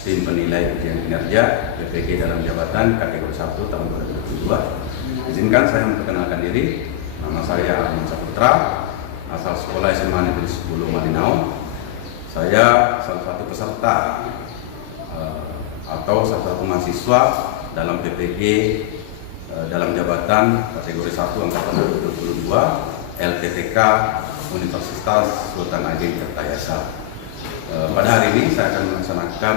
tim penilai ujian kinerja PPG dalam jabatan kategori 1 tahun 2022. Izinkan saya memperkenalkan diri. Nama saya Arman Saputra, asal sekolah SMA Negeri 10 Malinau. Saya salah satu peserta atau salah satu mahasiswa dalam PPG dalam jabatan kategori 1 angkatan 2022 LPTK Universitas Sultan Ageng Tirtayasa. Pada hari ini saya akan melaksanakan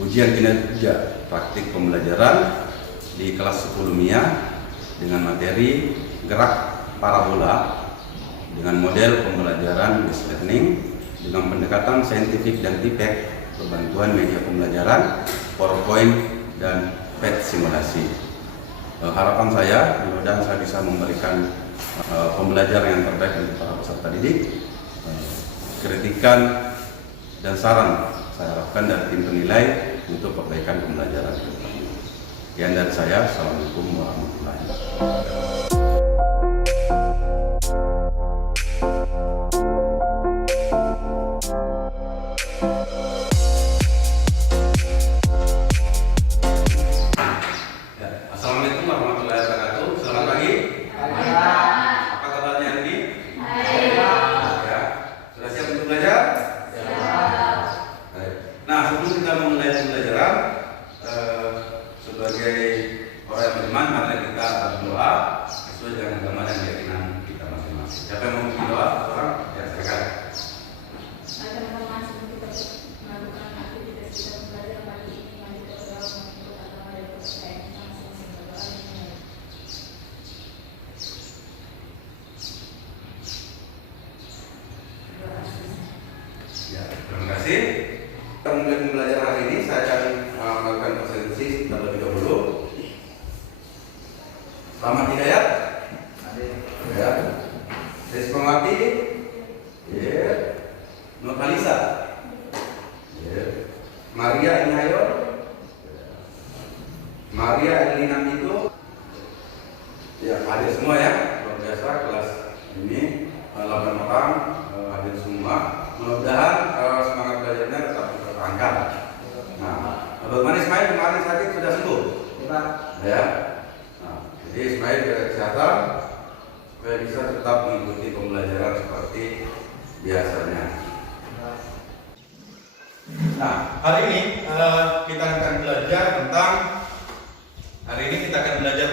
ujian kinerja praktik pembelajaran di kelas 10 MIA dengan materi gerak parabola dengan model pembelajaran based learning dengan pendekatan saintifik dan tipek berbantuan media pembelajaran, PowerPoint, dan PET simulasi. Harapan saya, mudah-mudahan saya bisa memberikan pembelajaran yang terbaik untuk para peserta didik. Kritikan dan saran saya harapkan dari tim penilai untuk perbaikan pembelajaran. Sekian dari saya. Assalamualaikum warahmatullahi wabarakatuh. Assalamualaikum warahmatullahi wabarakatuh. Selamat pagi. Apa kabarnya hari ini? Ya. Sudah siap untuk belajar? Nah, sebelum kita memulai pembelajaran, sebagai orang yang beriman, mari kita berdoa sesuai dengan agama dan keyakinan kita masing-masing. Siapa yang mau berdoa? Orang? Ya, silakan. Ya, terima kasih. Kita mulai pembelajaran hari ini. Saya akan melakukan presentasi terlebih dahulu. Selamat hidayat. Ya. Desmawati. Ya. Nurhalisa. Ya. Maria Inayor. Maria Elina itu. Ya, hadir semua ya. Luar biasa kelas ini 8 orang hadir semua. Mudah-mudahan semangat belajarnya tetap terpertahankan. Nah, bagaimana Ismail kemarin sakit sudah sembuh? Ya. Nah, jadi Ismail jaga kesehatan supaya bisa tetap mengikuti pembelajaran seperti biasanya. Nah, hari ini kita akan belajar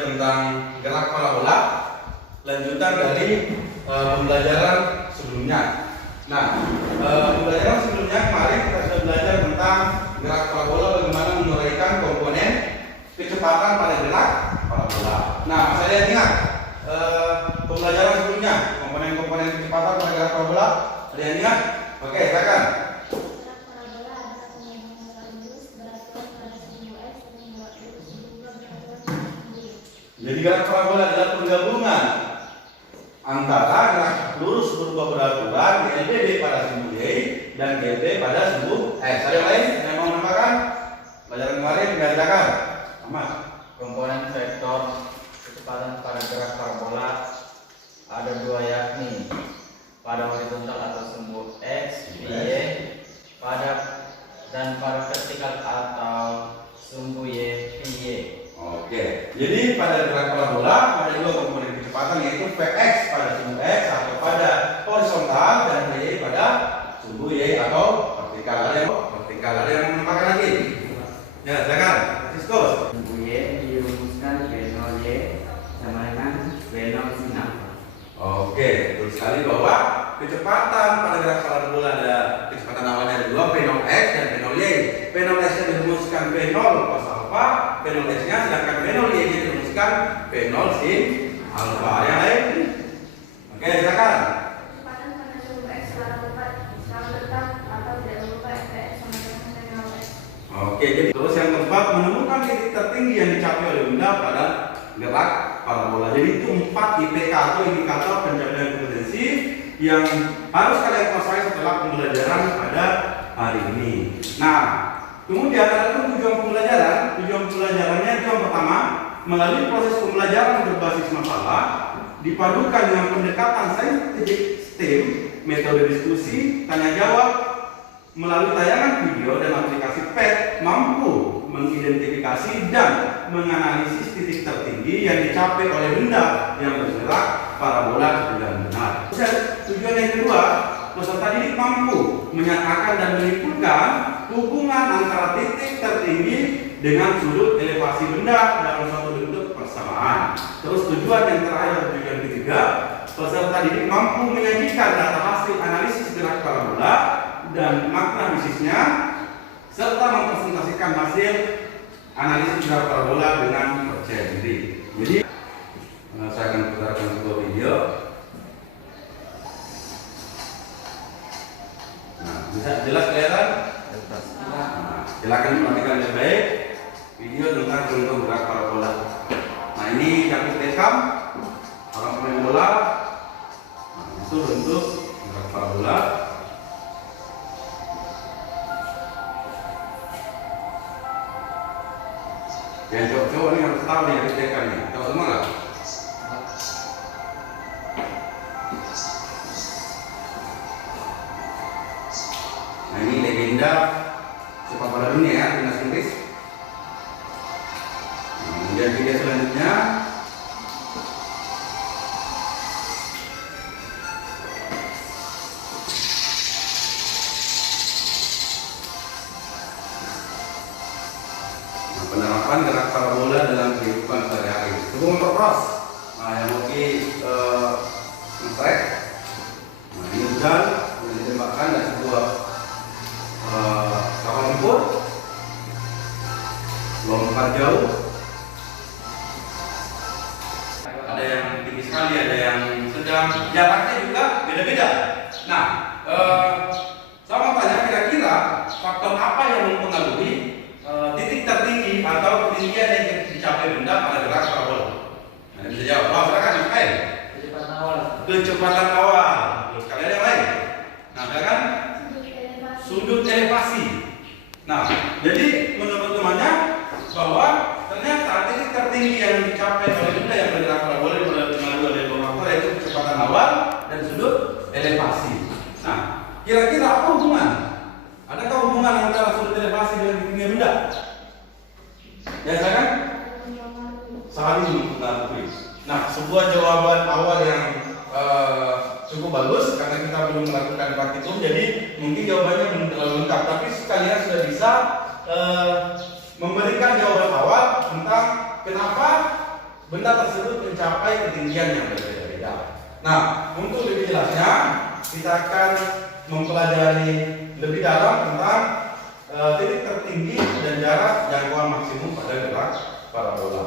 tentang gerak parabola, lanjutan dari pembelajaran sebelumnya. Nah, pembelajaran sebelumnya kemarin kita sudah belajar tentang gerak parabola, bagaimana menguraikan komponen kecepatan pada gerak parabola. Nah, saya ingat pembelajaran sebelumnya komponen-komponen kecepatan pada gerak parabola. Ada yang ingat? Oke, silakan. Jadi gerak parabola adalah penggabungan antara gerak lurus berubah beraturan GLB pada sumbu Y dan GLB pada sumbu X. Ada yang lain yang mau menambahkan? Pelajaran kemarin silakan. Ahmad. Komponen vektor kecepatan pada gerak parabola ada dua, yakni pada horizontal atau sumbu X, Y, dan pada vertikal atau sumbu Y, Y. Oke, jadi pada gerak parabola ada dua komponen kecepatan, yaitu Vx pada sumbu X atau pada horizontal dan Vy pada sumbu Y atau vertikal. Ada yang menambahkan lagi? Ya, silakan. Franciscus. Sumbu Y dirumuskan V0 Y sama dengan V0 sin alfa. Oke, betul sekali bahwa kecepatan pada gerak parabola ada kecepatan awalnya ada dua, V0x dan V0y. V0x-nya dirumuskan V0 cos alfa, V0x-nya, sedangkan V0y-nya dirumuskan V0 sin alfa. Yang lain? Oke, silakan. Kecepatan pada sumbu X selalu tetap atau tidak berubah Fx sama dengan V0x. Oke, jadi terus yang keempat, menemukan titik tertinggi yang dicapai oleh benda pada gerak parabola. Jadi itu 4 IPK atau indikator pencapaian kompetensi yang harus kalian kuasai setelah pembelajaran pada hari ini. Nah, kemudian ada tujuan pembelajaran. Tujuan pembelajarannya itu yang pertama, melalui proses pembelajaran berbasis masalah dipadukan dengan pendekatan saintifik STEM, metode diskusi, tanya jawab, melalui tayangan video dan aplikasi PET mampu mengidentifikasi dan menganalisis titik tertinggi yang dicapai oleh benda yang bergerak parabola dengan benar. Tujuan yang kedua, peserta didik mampu menyatakan dan menyimpulkan hubungan antara titik tertinggi dengan sudut elevasi benda dalam suatu bentuk persamaan. Terus tujuan yang terakhir, tujuan ketiga, peserta didik mampu menyajikan data hasil analisis gerak parabola dan makna bisnisnya serta mempresentasikan hasil analisis gerak parabola dengan percaya diri. Jadi saya akan putarkan sebuah video. Nah, bisa jelas kelihatan? Nah, silakan perhatikan dengan baik video tentang bentuk gerak parabola. Nah, ini yang direkam orang pemain bola. Nah, itu bentuk gerak parabola. Yang cowok-cowok ini harus tahu nih harus direkam nih. Tahu semua nggak? Nah, ini legenda sepak bola dunia ya, timnas Inggris. Kemudian video selanjutnya penerapan gerak parabola dalam kehidupan sehari-hari. Sebelum terpros, nah yang hoki nge-track. Nah ini hujan, yang ditembakkan dari sebuah kapal tempur, lompat jauh. Ada yang tinggi sekali, ada yang sedang, jaraknya juga beda-beda. Nah, saya mau tanya kira-kira faktor apa yang mempengaruhi titik tertinggi atau ketinggian yang dicapai benda pada gerak parabola? Nah, bisa jawab. Oh, silakan Mikael. Kecepatan awal. Kecepatan awal. Terus kalian yang lain. Nah, kan sudut elevasi. Nah, jadi menurut temannya bahwa ternyata titik tertinggi yang dicapai oleh benda yang bergerak parabola melalui ada dua faktor, yaitu kecepatan awal dan sudut elevasi. Nah, kira-kira apa hubungan? Adakah hubungan antara sudut elevasi dengan ketinggian benda? Ya kan? Saling mempengaruhi. Nah, sebuah jawaban awal yang cukup bagus karena kita belum melakukan praktikum, jadi mungkin jawabannya belum terlalu lengkap. Tapi kalian sudah bisa memberikan jawaban awal tentang kenapa benda tersebut mencapai ketinggian yang berbeda-beda. Nah, untuk lebih jelasnya kita akan mempelajari lebih dalam tentang titik tertinggi dan jarak jangkauan maksimum pada gerak parabola.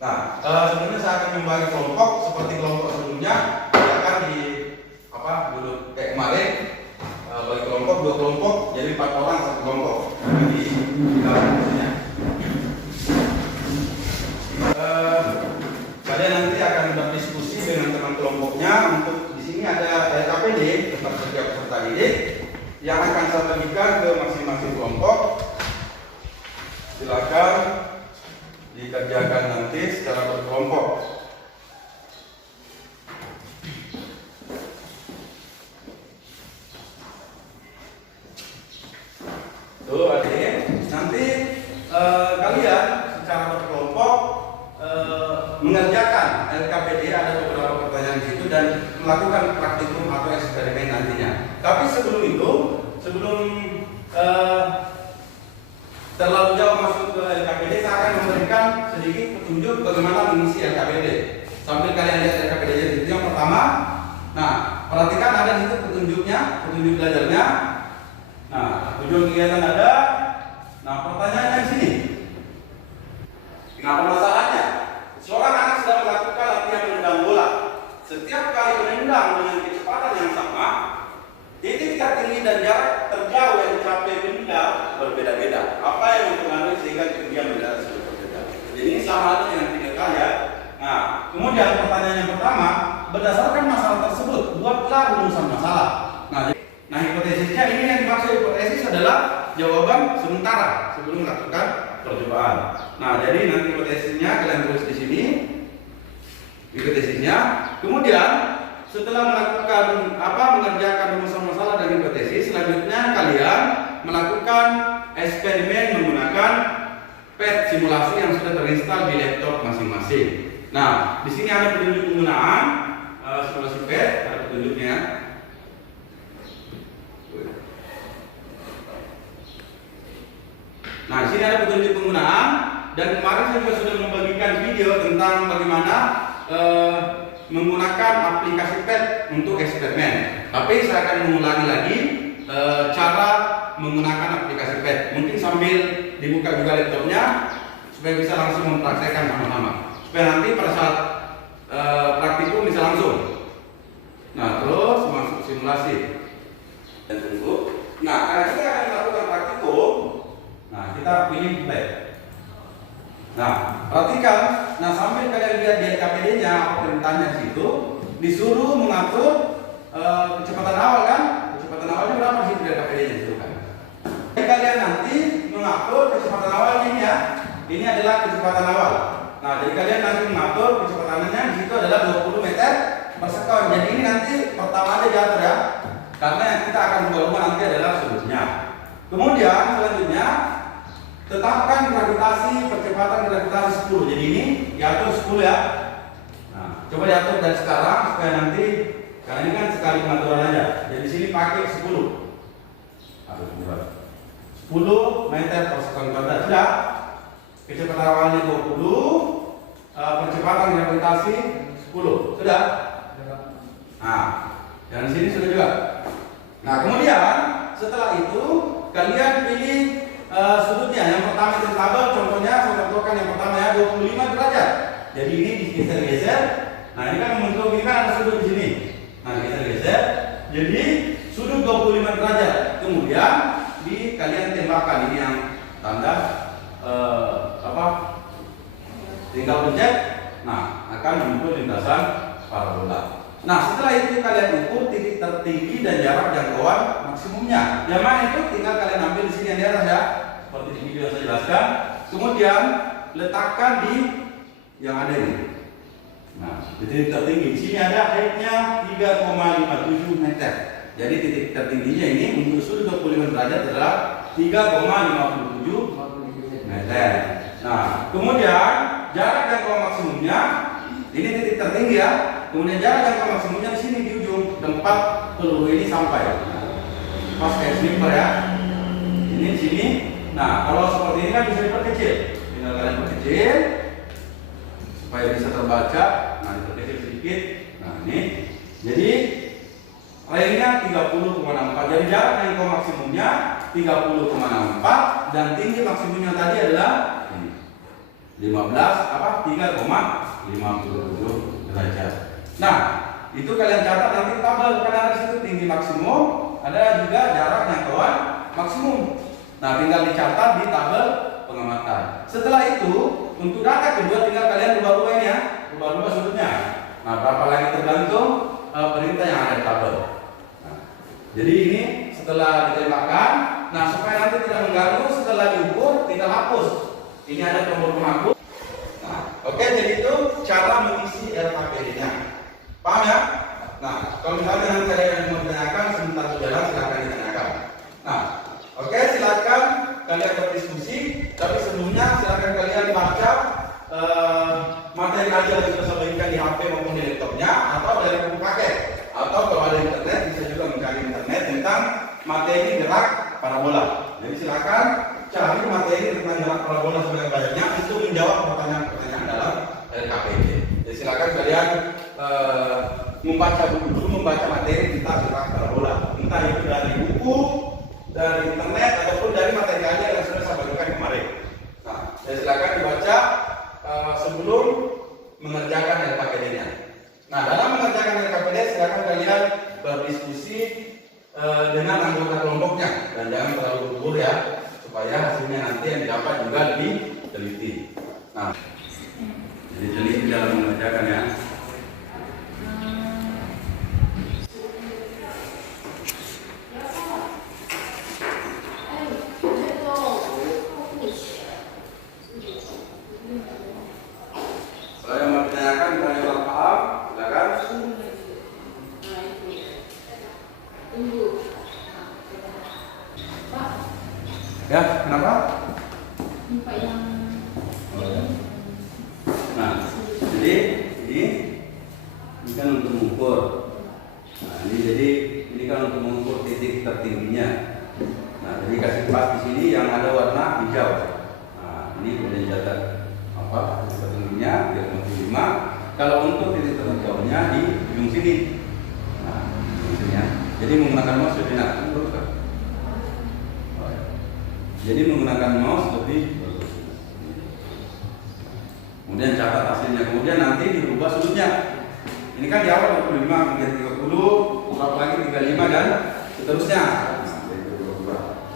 Nah, sebelumnya saya akan membagi kelompok seperti kelompok sebelumnya. Akan di duduk kayak kemarin, bagi kelompok dua kelompok, jadi 4 orang satu kelompok di dalamnya. Kalian nanti akan berdiskusi dengan teman kelompoknya. Untuk di sini ada LKPD, tempat kerja peserta didik, yang akan saya bagikan ke masing-masing kelompok. Silakan dikerjakan nanti secara berkelompok. Tuh adik, nanti kalian secara berkelompok mengerjakan LKPD, ada beberapa pertanyaan di situ dan melakukan praktikum atau eksperimen nantinya. Tapi sebelum itu, sebelum terlalu jauh masuk ke LKPD, saya akan memberikan sedikit petunjuk bagaimana mengisi LKPD. Sambil kalian lihat LKPD-nya itu yang pertama. Nah, perhatikan ada di situ petunjuknya, petunjuk belajarnya. Nah, tujuan kegiatan ada. Nah, pertanyaannya di sini. Kenapa masalahnya? Seorang anak sedang melakukan latihan menendang bola. Setiap kali menendang dengan kecepatan yang sama, titik tertinggi dan jarak terjauh yang dicapai benda berbeda-beda. Apa yang mempengaruhi sehingga ketinggian benda tersebut berbeda? Jadi ini sama halnya dengan 3 kali ya. Nah, kemudian pertanyaan yang pertama, berdasarkan masalah tersebut, buatlah rumusan masalah. Nah, hipotesisnya ini yang dimaksud hipotesis adalah jawaban sementara sebelum melakukan percobaan. Nah, jadi nanti hipotesisnya kalian tulis di sini. Hipotesisnya. Kemudian setelah mengerjakan rumusan masalah dan hipotesis, selanjutnya kalian melakukan eksperimen menggunakan pad simulasi yang sudah terinstal di laptop masing-masing. Nah, di sini ada petunjuk penggunaan simulasi pad, ada petunjuknya. Nah, di sini ada petunjuk penggunaan, dan kemarin saya juga sudah membagikan video tentang bagaimana menggunakan aplikasi pad untuk eksperimen. Tapi saya akan mengulangi lagi cara menggunakan aplikasi pad. Mungkin sambil dibuka juga laptopnya supaya bisa langsung mempraktekkan sama-sama. Supaya nanti pada saat praktikum bisa langsung. Nah, terus masuk simulasi dan tunggu. Nah, karena kita akan melakukan praktikum, nah kita pilih play. Nah, perhatikan. Nah, sambil kalian lihat di KPD-nya apa perintahnya di situ, disuruh mengatur kecepatan awal kan? Kecepatan awalnya berapa sih di KPD-nya itu kan? Jadi kalian nanti mengatur kecepatan awal ini ya. Ini adalah kecepatan awal. Nah, jadi kalian nanti mengatur kecepatannya di situ adalah 20 meter per sekon. Jadi ini nanti pertama aja diatur ya. Karena yang kita akan ubah nanti adalah sudutnya. Kemudian selanjutnya tetapkan gravitasi, percepatan gravitasi 10. Jadi ini diatur 10 ya. Nah, coba diatur dari sekarang supaya nanti, karena ini kan sekali pengaturan aja. Jadi sini pakai 10. 10 meter per sekon kuadrat. Sudah. Kecepatan awalnya 20, percepatan gravitasi 10. Sudah. Nah, dan sini sudah juga. Nah, kemudian setelah itu kalian pilih sudutnya. Yang pertama itu tabel, contohnya saya contohkan yang pertama ya 25 derajat. Jadi ini digeser-geser. Nah, ini kan membentuk, ini kan ada sudut di sini. Nah, geser-geser. Jadi sudut 25 derajat. Kemudian kalian tembakkan ini yang tanda tinggal pencet. Nah, akan membentuk lintasan parabola. Nah, setelah itu kalian ukur titik tertinggi dan jarak jangkauan maksimumnya. Yang mana itu tinggal kalian ambil di sini yang di atas ya. Seperti di video saya jelaskan. Kemudian letakkan di yang ada ini. Nah, di titik tertinggi di sini ada height-nya 3,57 meter. Jadi titik tertingginya ini untuk sudut 25 derajat adalah 3,57 meter. Nah, kemudian jarak jangkauan maksimumnya ini titik tertinggi ya. Kemudian jarak jangkauan maksimumnya di sini di ujung tempat peluru ini sampai. Pas kayak sniper ya. Ini di sini. Nah, kalau seperti ini kan bisa diperkecil. Tinggal kalian perkecil supaya bisa terbaca. Nah, diperkecil sedikit. Nah, ini. Jadi range-nya 30,64. Jadi jarak jangkauan maksimumnya 30,64 dan tinggi maksimumnya tadi adalah 3,57 derajat. Nah, itu kalian catat nanti tabel karena ada di situ tinggi maksimum, ada juga jarak jangkauan maksimum. Nah, tinggal dicatat di tabel pengamatan. Setelah itu, untuk data kedua tinggal kalian rubah-rubah ini ya, rubah-rubah sudutnya. Nah, berapa lagi tergantung perintah yang ada di tabel. Nah, jadi ini setelah ditembakkan, nah supaya nanti tidak mengganggu, setelah diukur tinggal hapus. Ini ada tombol penghapus. Nah, oke, jadi itu cara mengisi RKPD-nya. Paham ya? Nah, kalau misalnya nanti ada yang mau ditanyakan sebentar berjalan, silakan ditanyakan. Nah, oke, silakan kalian berdiskusi. Tapi sebelumnya silakan kalian baca materi kajian yang sudah saya bagikan di HP maupun di laptopnya, atau dari buku paket, atau kalau ada internet bisa juga mencari internet tentang materi gerak parabola. Jadi silakan cari materi tentang gerak parabola sebanyak-banyaknya untuk menjawab pertanyaan-pertanyaan dalam LKPD. Jadi silakan kalian membaca buku dulu, membaca materi tentang gerak parabola, entah itu dari buku, dari internet, ataupun dari materi kajian yang sudah saya bagikan kemarin. Nah, jadi silakan dibaca sebelum mengerjakan LKPD-nya. Nah, dalam mengerjakan LKPD silakan kalian berdiskusi dengan anggota kelompoknya dan jangan terlalu buru-buru ya, supaya hasilnya nanti yang didapat juga lebih teliti. Nah, jadi teliti dalam mengerjakan ya. Kalau yang mau ditanyakan, kalau yang paham, silakan. Lupa yang Nah, jadi ini kan untuk mengukur. Nah, ini kan untuk mengukur titik tertingginya. Nah, jadi kasih pas di sini yang ada warna hijau. Nah, ini kemudian catat apa titik tertingginya 3,5. Kalau untuk titik terjauhnya di ujung sini. Nah, ujung sini ya. Jadi menggunakan mouse lebih enak. Jadi menggunakan mouse lebih bagus. Kemudian catat hasilnya. Kemudian nanti dirubah sudutnya. Ini kan di awal 25, kemudian 30, berapa lagi 35 dan seterusnya.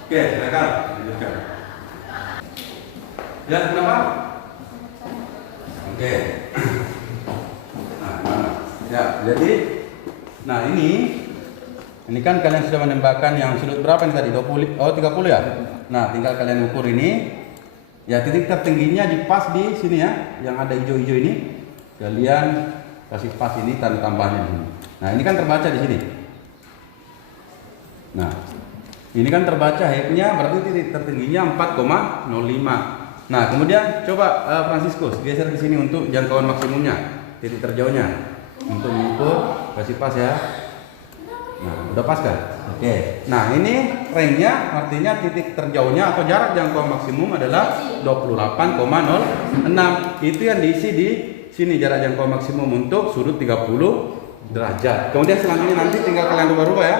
Oke, silakan lanjutkan. Ya, kenapa? Oke. Nah, mana? Ya, jadi ini kan kalian sudah menembakkan yang sudut berapa nih tadi? 20, 30 ya? Nah, tinggal kalian ukur ini. Ya, titik tertingginya di pas di sini ya, yang ada hijau-hijau ini. Kalian kasih pas ini tanda tambahnya di sini. Nah, ini kan terbaca di sini. Nah, ini kan terbaca height-nya berarti titik tertingginya 4,05. Nah, kemudian coba Francisco geser ke sini untuk jangkauan maksimumnya, titik terjauhnya. Untuk mengukur, kasih pas ya. Nah, udah pas kan? Oke. Nah, ini range-nya artinya titik terjauhnya atau jarak jangkauan maksimum adalah 28,06. Itu yang diisi di sini jarak jangkauan maksimum untuk sudut 30 derajat. Kemudian selanjutnya nanti tinggal kalian rubah-rubah ya.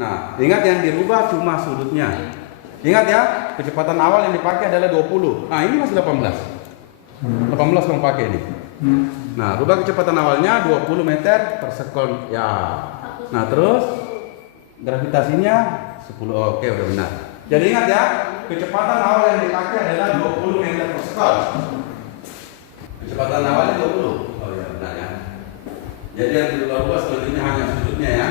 Nah, ingat yang dirubah cuma sudutnya. Ingat ya, kecepatan awal yang dipakai adalah 20. Nah, ini masih 18. 18 kamu pakai ini. Nah, rubah kecepatan awalnya 20 meter per sekon. Ya. Nah, terus gravitasinya 10. Oke, udah benar. Jadi ingat ya, kecepatan awal yang dipakai adalah 20 meter per sekon. Kecepatan awalnya 20. Oh ya, benar ya. Jadi yang dirubah selanjutnya hanya sudutnya ya.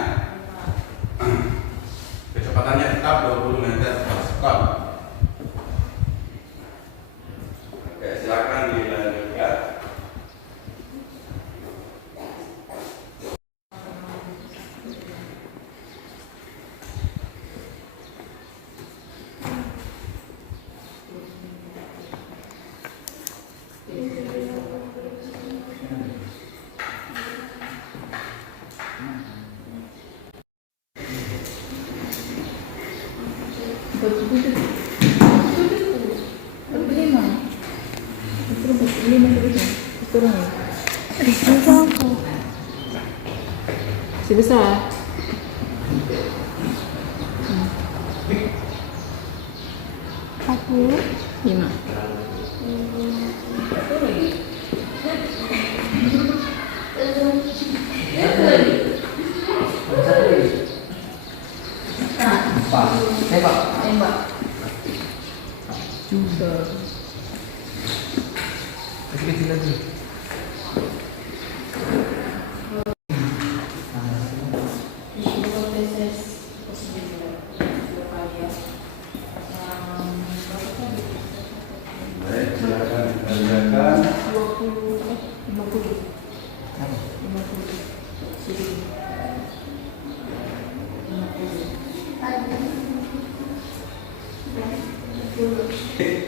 Kecepatannya tetap 20 meter per sekon. Oke, silakan dilanjutkan. Si besar. Aku 5. Tembak. Juga. Kecil lagi.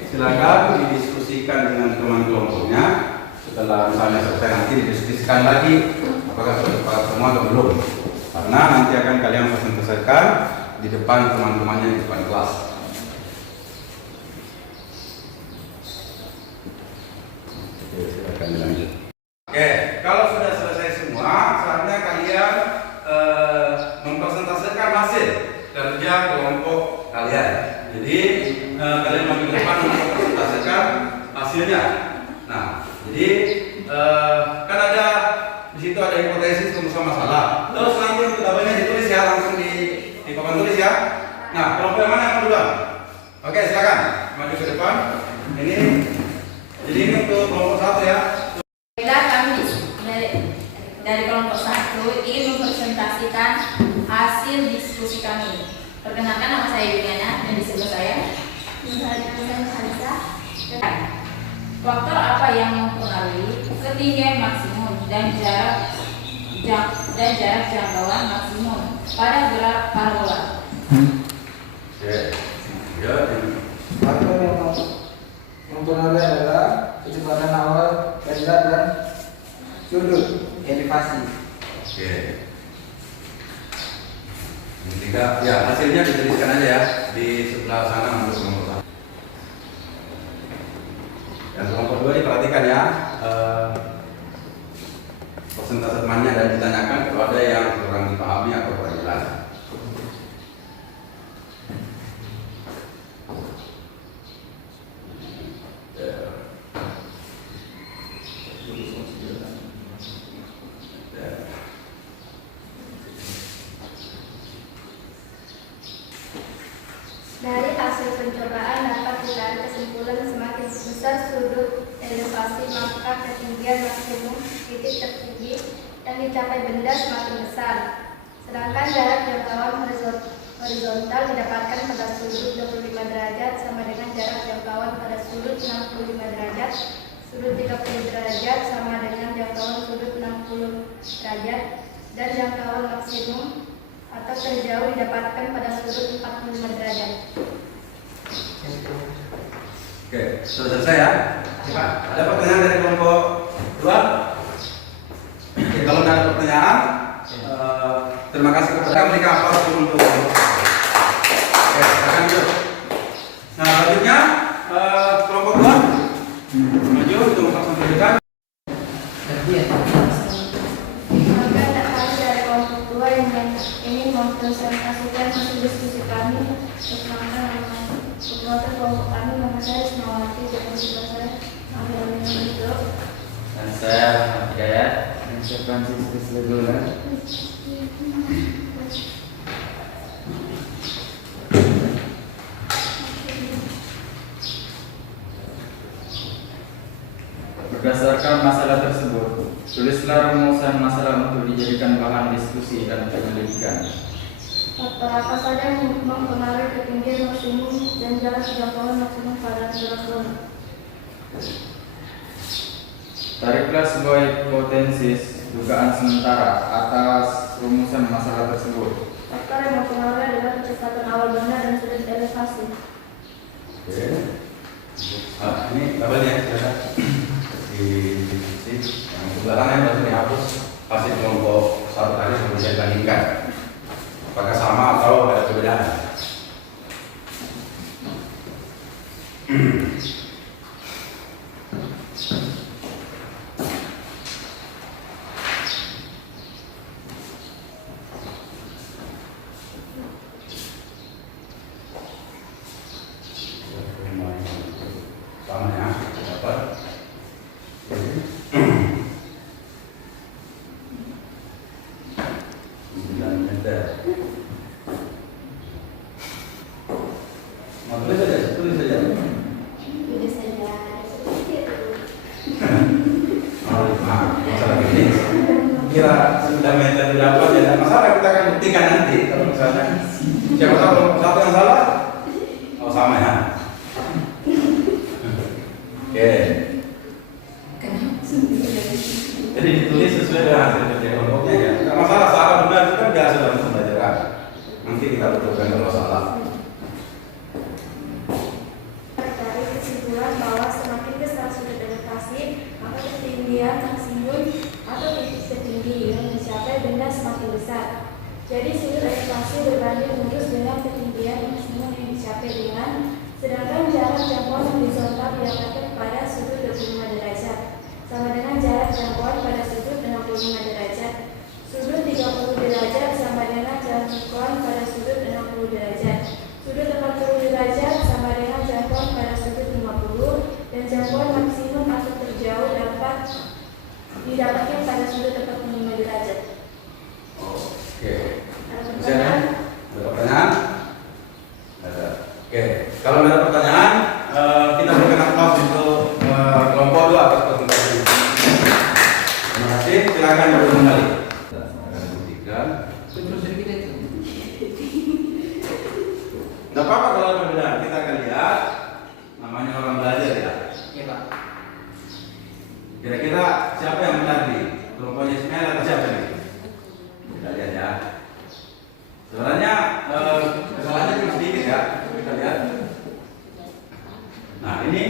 Silakan didiskusikan dengan teman kelompoknya. Setelah misalnya selesai nanti didiskusikan lagi apakah sudah sepakat semua atau belum. Karena nanti akan kalian presentasikan di depan teman-temannya di depan kelas. Oke, silakan dilanjut. Oke, kalau sudah selesai semua, saatnya kalian mempresentasikan hasil kerja kelompok kalian. Jadi kalian maju ke depan untuk mempresentasikan hasilnya. Nah, jadi kan ada di situ ada hipotesis rumus masalah. Terus nanti untuk tabelnya ditulis ya, langsung di papan tulis ya. Nah, kelompok yang mana yang duluan? Oke, silakan maju ke depan. Jadi ini untuk kelompok 1 ya. Bila kami dari kelompok 1 ingin mempresentasikan hasil diskusi kami. Perkenalkan, nama saya Yuliana dan di sebelah saya faktor apa yang mempengaruhi ketinggian maksimum dan jarak jangkauan maksimum pada gerak parabola. Oke. Ya, mempengaruhi adalah kecepatan awal, berat dan sudut elevasi. Oke. Yang ketiga, ya hasilnya dituliskan aja ya di sebelah sana untuk nomor satu. Dan kelompok dua diperhatikan ya. Persentase temannya dan ditanyakan kalau ada yang kurang dipahami atau kurang jelas. Dari hasil pencobaan dapat ditarik kesimpulan semakin besar sudut elevasi maka ketinggian maksimum titik tertinggi yang dicapai benda semakin besar. Sedangkan jarak jangkauan horizontal didapatkan pada sudut 25 derajat sama dengan jarak jangkauan pada sudut 65 derajat, sudut 30 derajat sama dengan jangkauan sudut 60 derajat, dan jangkauan maksimum atau terjauh didapatkan pada sudut 45 derajat. Oke, sudah selesai ya. Coba, ada pertanyaan dari kelompok dua? Oke, kalau tidak ada pertanyaan, terima kasih kepada mereka aplaus untuk. Oke, silakan dulu. Nah, selanjutnya kelompok dua maju untuk mempersampaikan. Maka tak harus dari kelompok dua yang ingin mempresentasikan hasil diskusi kami. Perkenalkan ketua kelompok kami mengenai Ismawati dan saya Ahli itu. Dan saya Ahmad Hidayat. Dan saya Franciscus Legola. Berdasarkan masalah tersebut, tulislah rumusan masalah untuk dijadikan bahan diskusi dan penyelidikan. Faktor apa saja yang mempengaruhi ketinggian maksimum dan jarak jangkauan maksimum pada drone? Tariklah sebuah hipotesis dugaan sementara atas rumusan masalah tersebut. Faktor yang mempengaruhi adalah kecepatan awal benda dan sudut elevasi. Oke. Ini tabelnya silakan. Di yang sebelah kanan berarti dihapus hasil kelompok satu tadi kemudian bandingkan apakah sama atau ada perbedaan. Sama ya, dapat. 9 meter. Mau tulis saja, tulis saja. Tulis saja. Masalah ini kira 9 meter berapa ya? Masalah kita akan buktikan nanti kalau misalnya siapa tahu kalau satu yang salah, oh sama ya. Oke. Jadi ditulis sesuai dengan hasil kerja kelompoknya ya. Tidak masalah salah benar itu kan biasa dalam pembelajaran. Nanti kita betulkan kalau salah. Dari kesimpulan bahwa semakin besar sudut elevasi, maka ketinggian maksimum atau titik tertinggi yang dicapai benda semakin besar. Jadi sudut elevasi berbanding lurus dengan ketinggian maksimum yang dicapai dengan, sedangkan jarak jangkauan horizontal didapatkan pada sudut 25 derajat sama dengan jarak jangkauan pada sudut 65 derajat. Sudut 30 derajat sama dengan jangkauan pada sudut 60 derajat. Sudut 40 derajat sama dengan jangkauan pada sudut 50 dan jangkauan maksimum atau terjauh dapat didapatkan pada sudut 45 derajat. Oke. Ada Bisa ya? pertanyaan? Ada pertanyaan? Ada. Oke. Kalau ada pertanyaan, kita berikan aplaus untuk kelompok 2 atas presentasi. Terima kasih. Silakan duduk kembali. Akan buktikan. Terus dari kita itu. Tidak apa-apa kalau ada perbedaan. Kita akan lihat. Namanya orang belajar ya. Iya Pak. Kira-kira siapa yang benar nih? Kelompoknya Ismail atau siapa nih? Kita lihat ya. Sebenarnya kesalahannya cuma sedikit ya. Kita lihat. Nah ini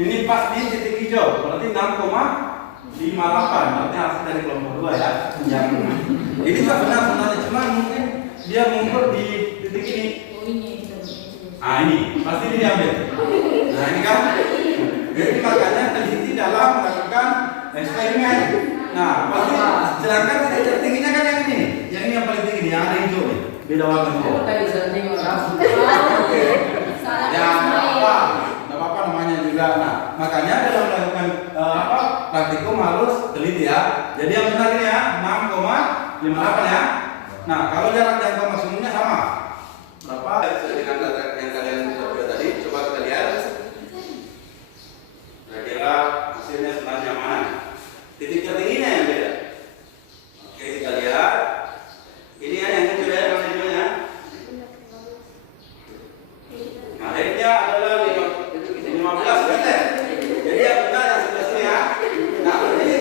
Ini pas di titik hijau, berarti 6,58. Berarti hasil dari kelompok 2 ya. Yang ini juga benar sebenarnya, cuma mungkin dia mengukur di titik ini. Oh ini. Ah ini pasti ini diambil. Nah ini kan, jadi makanya teliti dalam melakukan eksperimen. Nah pasti sedangkan titik tertingginya kan yang ini yang paling tinggi, yang ada hijau nih, beda warna. Oke. Ya nggak apa-apa namanya juga. Nah makanya dalam melakukan praktikum harus teliti ya. Jadi yang benar ini ya 6,58 ya. Nah kalau jarak jangkau maksimumnya sama berapa? Dengan data yang kalian sudah tadi, coba kita lihat. Kira-kira hasilnya sebenarnya mana? Titik tertingginya yang beda. Oke kita lihat. Ini ya yang kecil ya, yang kecilnya. Nah akhirnya adalah 15 meter. Jadi yang benar yang sebelah sini ya. Nah ini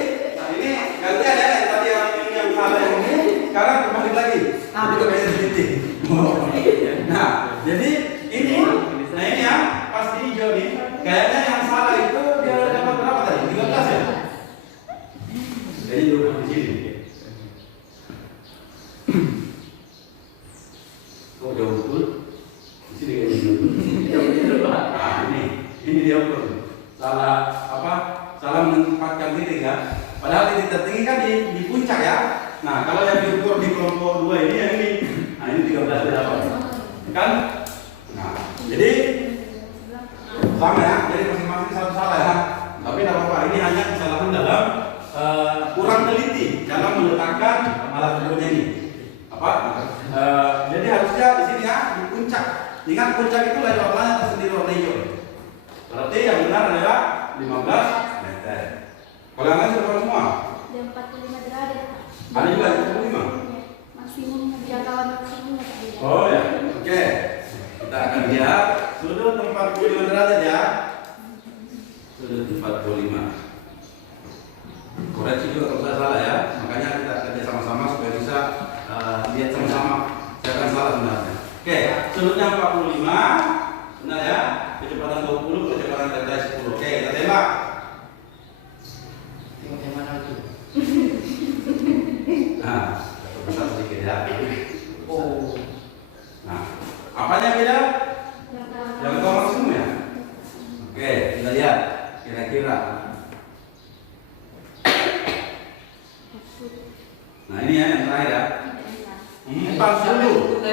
gantian ya, tadi yang salah yang ini, sekarang kembali lagi. Itu beda titik. Nah jadi ini ya pas di hijau nih, kayaknya yang salah itu dia dapat berapa tadi? 13 ya? Jadi dulu di sini. Oh jauh betul. Di sini kayaknya. Nah ini dia ukur. Salah apa? Salah menempatkan titik ya. Padahal titik tertinggi kan di puncak ya. Nah kalau yang diukur di kelompok 2 ini yang ini. Nah ini 13 dia dapat. Kan? Nah jadi sama ya. Jadi masing-masing satu salah ya. Tapi tidak apa-apa. Ini hanya kesalahan dalam kurang teliti dalam meletakkan alat ukurnya ini. Apa? Jadi harusnya di sini ya di puncak. Ingat puncak itu ada warnanya tersendiri warna hijau. Berarti yang benar adalah 15 meter. Kalau yang lain sudah semua? Ada 45 derajat. Ada juga 45. Maksimum jangkauan maksimumnya. Oh ya, oke. Kita akan lihat sudut 45 derajat ya. Sudut 45. Koreksi juga kalau saya salah ya. Makanya kita kerja sama-sama supaya bisa lihat sama-sama. Saya akan salah sebenarnya. Oke, sudutnya 45. Benar ya. Kecepatan 20, kecepatan terbalik 10. Oke, kita tembak. Tengok yang mana itu? Nah, besar sedikit ya. Oh. Nah, apanya beda? Jangkauan maksimum ya. Oke, kita lihat kira-kira. Nah ini ya yang terakhir ya. 40.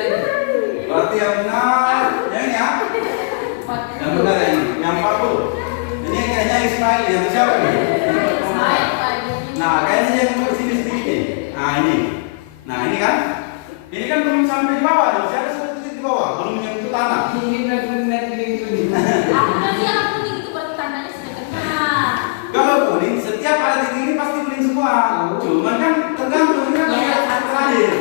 Berarti yang benar yang ini ya. Yang benar yang ini. Yang 40. Ini kayaknya Ismail yang siapa nih? Nah kayaknya yang ke sini sedikit. Nah ini. Nah ini kan. Ini kan belum sampai di bawah. Siapa sudah titik di bawah? Belum menyentuh tanah. Aku nih itu berarti tandanya sudah kena. Kalau kuning, setiap ada titik ini pasti kuning semua. Cuman kan tergantung ini kan yang terakhir.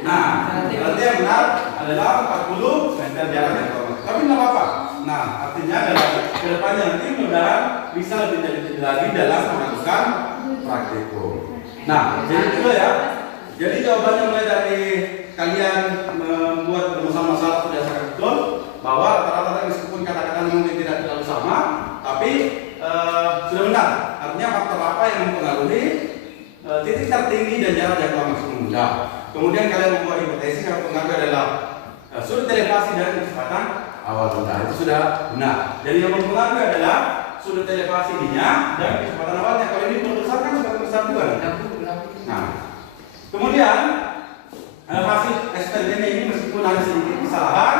Nah, berarti yang benar adalah 40 meter jarak yang kau. Tapi nggak apa-apa. Nah, artinya dalam kedepannya nanti mudah-mudahan bisa lebih teliti lagi dalam melakukan praktikum. Nah, jadi itu ya. Jadi jawabannya mulai dari kalian membuat rumusan masalah sudah sangat betul bahwa rata-rata meskipun kata-kata mungkin tidak terlalu sama, tapi sudah benar. Artinya faktor apa yang mempengaruhi titik tertinggi dan jarak jangkauan maksimum. Nah, kemudian kalian membuat hipotesis yang mempengaruhi adalah sudut elevasi dan kecepatan awal benda. Itu sudah benar. Jadi yang mempengaruhi adalah sudut elevasi ininya dan kecepatan awalnya. Kalau ini berdasarkan sebagai kesatuan. Nah, kemudian hasil eksperimen ini meskipun ada sedikit kesalahan,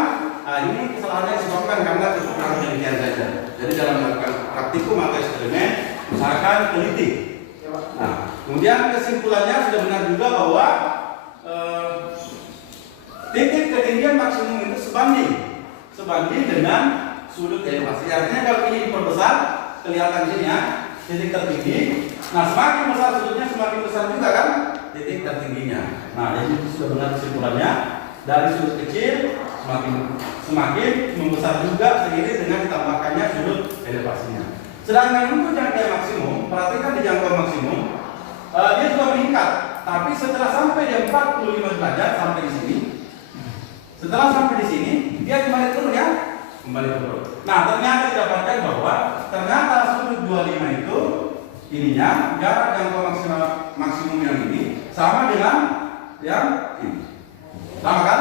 ini kesalahannya disebabkan karena kekurangan penelitian saja. Jadi dalam melakukan praktikum atau eksperimen, usahakan teliti. Nah, kemudian kesimpulannya sudah benar juga bahwa titik ketinggian maksimum itu sebanding dengan sudut elevasi. Artinya kalau ini diperbesar, kelihatan sini ya, titik tertinggi. Nah, semakin besar sudutnya, semakin besar juga kan titik tertingginya. Nah, jadi itu sudah benar kesimpulannya. Dari sudut kecil semakin membesar juga seiring dengan ditambahkannya sudut elevasinya. Sedangkan untuk jangkauan maksimum, perhatikan di jangkauan maksimum, dia juga meningkat. Tapi setelah sampai di 45 derajat sampai di sini, setelah sampai di sini, dia kembali turun ya, kembali turun. Nah, ternyata didapatkan bahwa ternyata ininya, jarak jangkau maksimum yang ini sama dengan yang ini. Sama kan?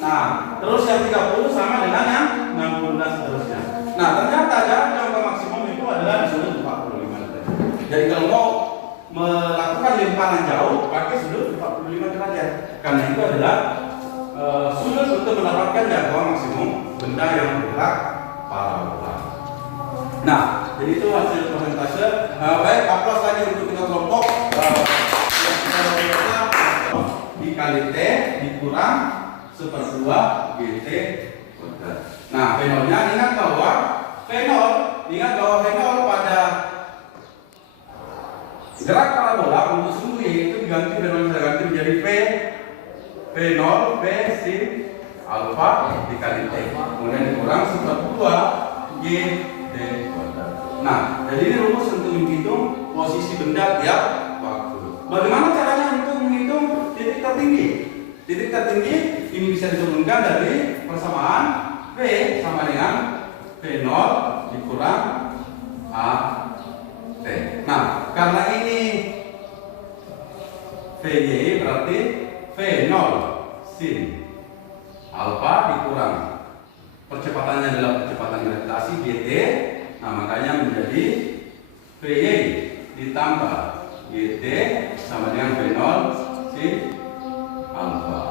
Nah, terus yang 30 sama dengan yang 60 dan seterusnya. Nah, ternyata jarak jangkau maksimum itu adalah di sudut 45 derajat. Jadi kalau mau melakukan limpahan jauh pakai sudut 45 derajat. Karena itu adalah sudut untuk mendapatkan jangkauan maksimum benda yang bergerak parabola. Nah, jadi itu hasil persentase. Baik, aplaus lagi untuk kita kelompok. Dikali T dikurang 1/2 GT kuadrat. Nah, V0-nya ingat bahwa V0 pada gerak parabola untuk sumbu Y itu diganti V0 bisa ganti menjadi V0 P sin alfa dikali T. Kemudian dikurang 1/2 GT kuadrat. Nah, jadi ini rumus untuk menghitung posisi benda tiap waktu. Bagaimana caranya untuk menghitung titik tertinggi? Titik tertinggi ini bisa diturunkan dari persamaan V sama dengan V0 dikurang AT. Nah, karena ini VY berarti V0 sin alfa dikurang percepatannya adalah percepatan gravitasi GT. Nah, makanya menjadi VY ditambah GT sama dengan V0 sin alfa.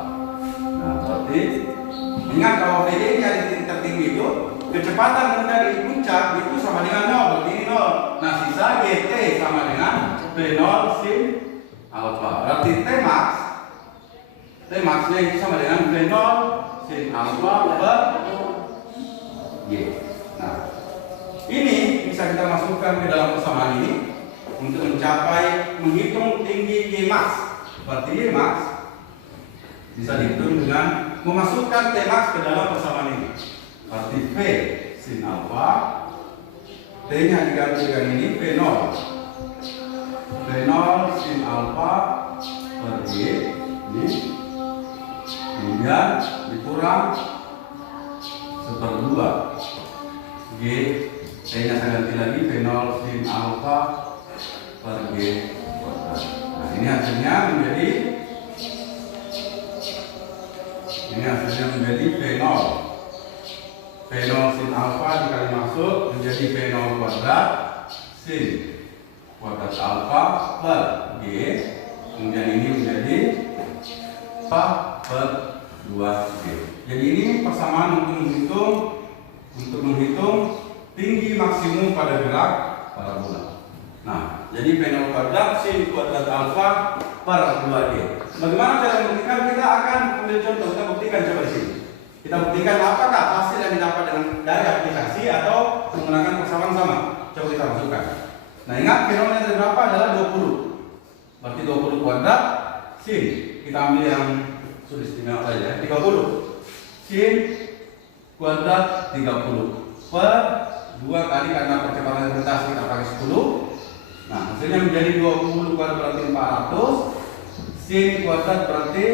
Nah, berarti ingat kalau VY ini ada titik tertinggi itu kecepatan benda di puncak itu sama dengan 0, berarti ini 0. Nah, sisa GT sama dengan V0 sin alfa. Berarti Tmax-nya itu sama dengan V0 sin alfa per Y. Nah, ini bisa kita masukkan ke dalam persamaan ini untuk menghitung tinggi Ymax. Berarti Ymax bisa dihitung dengan memasukkan Tmax ke dalam persamaan ini. Berarti V sin alfa, T-nya diganti dengan ini V0 sin alfa per Y ini, kemudian dikurang 1/2 G, T-nya saya ganti lagi V0 sin alfa per G kuadrat. Nah, ini hasilnya menjadi V0 sin alfa dikali masuk menjadi V0 kuadrat sin kuadrat alfa per G, kemudian ini menjadi alfa per 2G. Jadi ini persamaan untuk menghitung tinggi maksimum pada gerak parabola. Nah, jadi V0 kuadrat sin kuadrat alfa per 2G. Bagaimana cara membuktikan? Kita akan ambil contoh, kita buktikan coba di sini. Kita buktikan apakah hasil yang didapat dari aplikasi atau menggunakan persamaan sama. Coba kita masukkan. Nah, ingat V0-nya dari berapa adalah 20. Berarti 20 kuadrat sin. Kita ambil yang sudah istimewa saja, 30. Sin kuadrat 30 per 2 kali karena percepatan gravitasi kita pakai 10. Nah, hasilnya menjadi 20 kuadrat berarti 400. Sin kuadrat berarti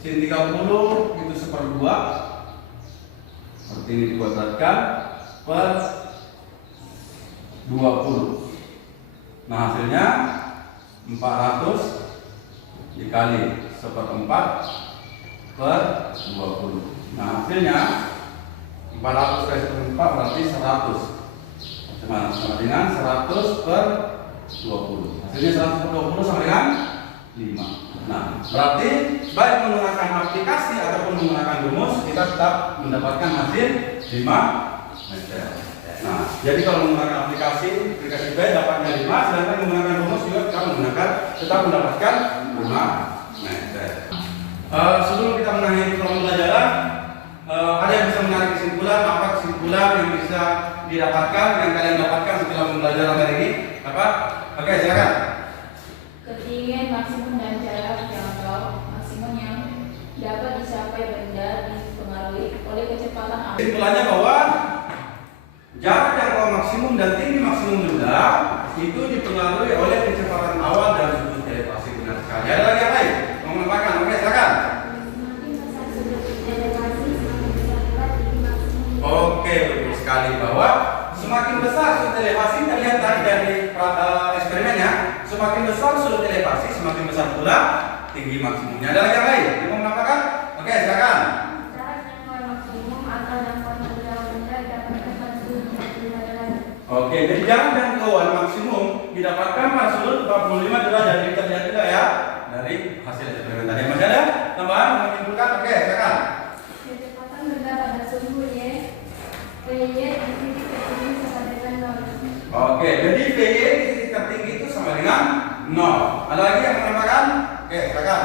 sin 30 itu 1/2. Seperti ini dikuadratkan per 20. Nah, hasilnya 400 dikali 1/4 per 20. Nah, hasilnya 400 kali 1/4 berarti 100. Sama dengan 100 per 20. Hasilnya 100 per 20 sama dengan 5. Nah, berarti baik menggunakan aplikasi ataupun menggunakan rumus kita tetap mendapatkan hasil 5 meter. Nah, jadi kalau menggunakan aplikasi B dapatnya 5, sedangkan menggunakan rumus juga kita tetap mendapatkan 5 meter. Sebelum kita mengakhiri pembelajaran, ada yang bisa menarik kesimpulan? Apa kesimpulan yang bisa didapatkan, yang kalian dapatkan setelah pembelajaran hari ini? Apa? Oke, silakan. Ketinggian maksimum dan jarak jangkau maksimum yang dapat dicapai benda dipengaruhi oleh kecepatan alam. Kesimpulannya bahwa jarak jangkau maksimum dan tinggi maksimum benda itu dipengaruhi oleh kecepatan awal dan sudut elevasi. Benar sekali. Ada lagi yang lain? Mau menambahkan? Oke, silakan. Oke, betul sekali bahwa semakin besar sudut elevasi terlihat tadi dari eksperimennya. semakin besar pula tinggi maksimumnya. Ada lagi yang lain yang mau menambahkan? Oke, silakan. Cara jangkauan maksimum atau jangkauan udara benda didapatkan pada sudut 45 derajat. Oke, jadi jarak jangkauan maksimum didapatkan pada sudut 45 derajat. Ini terlihat juga ya dari hasil eksperimen tadi. Masih ada tambahan menyimpulkan? Oke, silakan. Kecepatan benda pada sumbu Y, PY di titik tertinggi sama dengan 0. Oke, jadi PY di titik tertinggi itu sama dengan 0. Ada lagi yang menambahkan? Oke, silakan.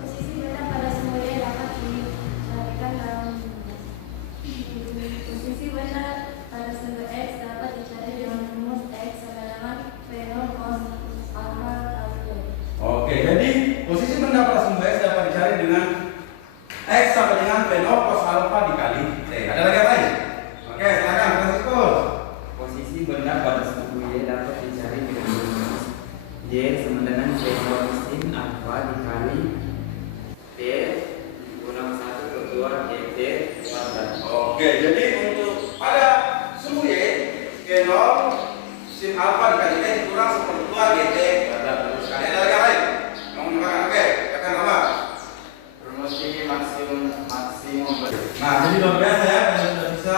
Posisi benda pada sumbu Y dapat dicarikan dalam posisi benda pada sumbu X dapat dicari dengan rumus X sama dengan P0 cos alpha kali Y. Oke, jadi posisi benda pada sumbu X dapat dicari dengan X sama dengan P0 cos alpha dikali T. Ada lagi yang lain? Oke, silakan Franciscus. Posisi benda pada sumbu Y dapat dicari dengan rumus Y sama dengan P sin alpha dikali T kurang 1 per 2 GT kuadrat. Oke, jadi untuk pada sumbu Y, G0 sin alpha dikali T kurang 1/2 GT kuadrat. Terus ada lagi yang lain? Mau menambahkan? Oke, silakan apa? Rumus ini maksimum. Nah, jadi luar biasa ya, kalian sudah bisa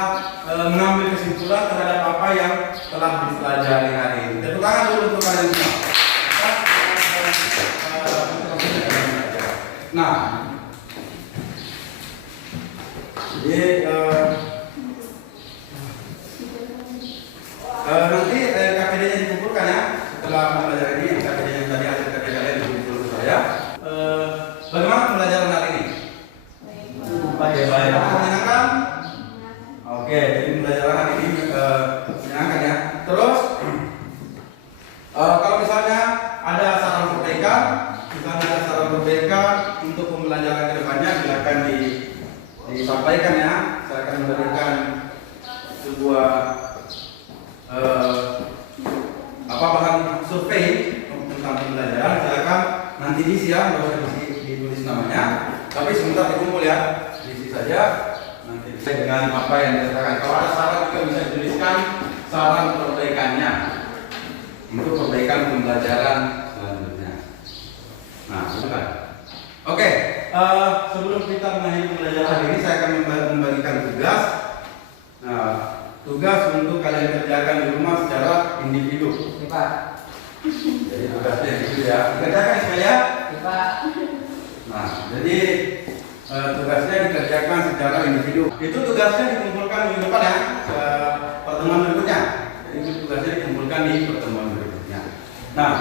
mengambil kesimpulan terhadap apa yang telah dipelajari hari ini. Tepuk tangan dulu untuk kalian semua. Nah, jadi nanti KPD-nya dikumpulkan ya setelah pembelajaran ini. KPD yang tadi hasil kerja kalian dikumpul ke saya. Bagaimana pembelajaran hari ini? Baik, menyenangkan. Oke, jadi pembelajaran hari ini menyenangkan ya. Terus, kalau misalnya ada saran perbaikan untuk pembelajaran kedepannya, silakan disampaikan ya. Saya akan memberikan sebuah bahan survei tentang pembelajaran. Silakan nanti diisi ya, nggak usah ditulis namanya, tapi sebentar dikumpul ya. Diisi saja nanti dengan apa yang dikatakan. Kalau ada saran juga bisa dituliskan saran perbaikannya untuk perbaikan pembelajaran selanjutnya. Nah, silakan. Oke, sebelum kita mengakhiri pembelajaran hari ini, saya akan membagikan tugas. Nah, tugas untuk kalian kerjakan di rumah secara individu. Pak. Jadi tugasnya gitu ya. Dikerjakan sekalian. Pak. Nah, jadi tugasnya dikerjakan secara individu. Itu tugasnya dikumpulkan minggu depan ya, pertemuan berikutnya. Jadi tugasnya dikumpulkan di pertemuan berikutnya. Nah,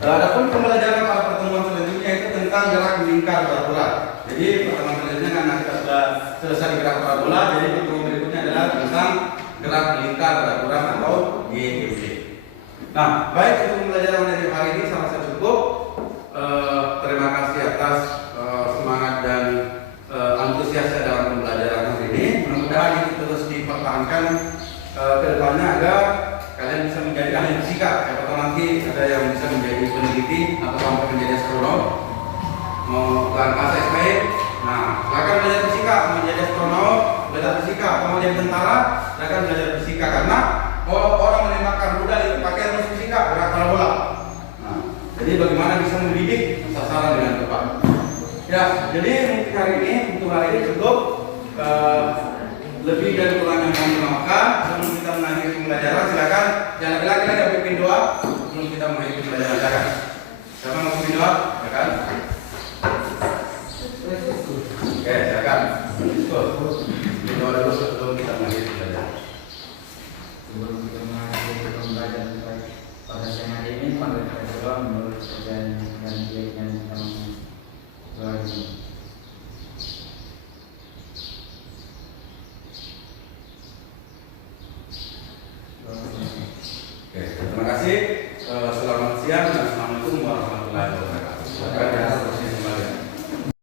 adapun pembelajaran pada pertemuan selanjutnya itu tentang gerak melingkar parabola. Jadi pertemuan selanjutnya kan kita sudah selesai gerak parabola. Jadi pertemuan berikutnya adalah tentang gerak melingkar parabola atau GMC. Nah, baik untuk pembelajaran dari hari ini saya rasa cukup. Terima kasih atas semangat dan antusiasnya dalam pembelajaran hari ini. Mudah-mudahan ini terus dipertahankan ke depannya agar kalian bisa menjadi ahli fisika. Siapa tahu nanti ada yang bisa menjadi peneliti atau sampai menjadi astronom, mau kelas SPM. Nah, silakan belajar fisika, mau menjadi astronom, belajar fisika, atau mau jadi tentara, silakan belajar fisika karena orang menembakkan rudal itu pakai rumus fisika, gerak parabola. Nah, jadi bagaimana bisa mendidik sasaran dengan tepat. Ya, jadi mungkin hari ini untuk hari ini cukup. Lebih dan kurangnya mohon dimaafkan. Sebelum kita mengakhiri pembelajaran, silakan yang laki-laki lagi pimpin doa sebelum kita mengakhiri pembelajaran. Silakan. Siapa mau pimpin doa? Silakan. Oke, silakan. Pimpin doa dulu sebelum kita mengakhiri pembelajaran. Sebelum kita mengakhiri pembelajaran pada siang hari ini, mari kita berdoa menurut perjanjian